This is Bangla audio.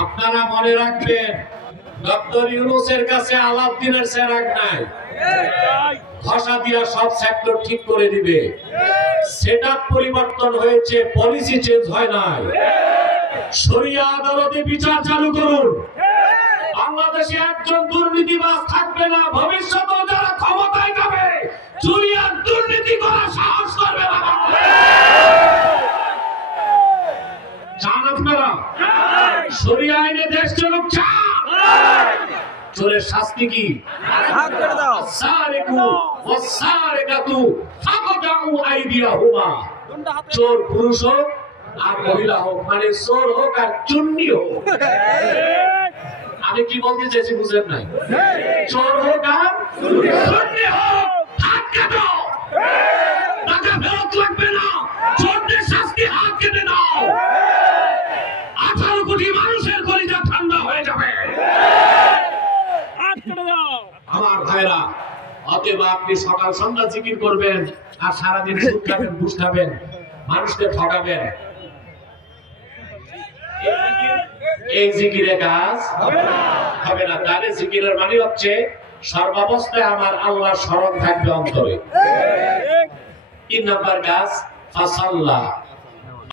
আপনারা মনে রাখবেন, ডক্টর ইউনুসের কাছে আলাউদ্দিনের চেরাগ নাই। ভাষা দিয়া সব সেক্টর ঠিক করে দিবে। সেটা পরিবর্তন হয়েছে পলিসি চেঞ্জ হয় নাই। শরিয়া আদালতে বিচার চালু করুন। বাংলাদেশে একজন দুর্নীতিবাজ থাকবে না ভবিষ্যতেও যারা ক্ষমতায় যাবে চুরি আর দুর্নীতি করার সাহস করবে না চান আপনারা? শরিয়া আইনে দেশ চলুক চোরের শাস্তি কি? চোর পুরুষ হোক আর মহিলা হোক মানে চোর হোক আর চুন্নি হোক। আমি কি বলতে চাইছি বুঝেন নাই? চোর হোক আর চুন্নি হোক। হাত কাটো। টাকা ফেরত লাগবে না। চোরদের শাস্তি হাত কেটে দাও। আঠারো কোটি মানুষের কলিজা ঠান্ডা হয়ে যাবে। আমার ভাইরা অতএব আপনি সকাল সন্ধ্যা জিকির করবেন আর সারাদিন সুদ খাবেন ঘুষ খাবেন মানুষকে ঠকাবেন। এই জিকিরে কাজ হবে না। তাহলে জিকিরের মানে হচ্ছে সর্বাবস্থায় আমার আল্লাহ স্মরণ থাকবে অন্তরে। তিন নম্বর গাছ ফাসাল্লাহ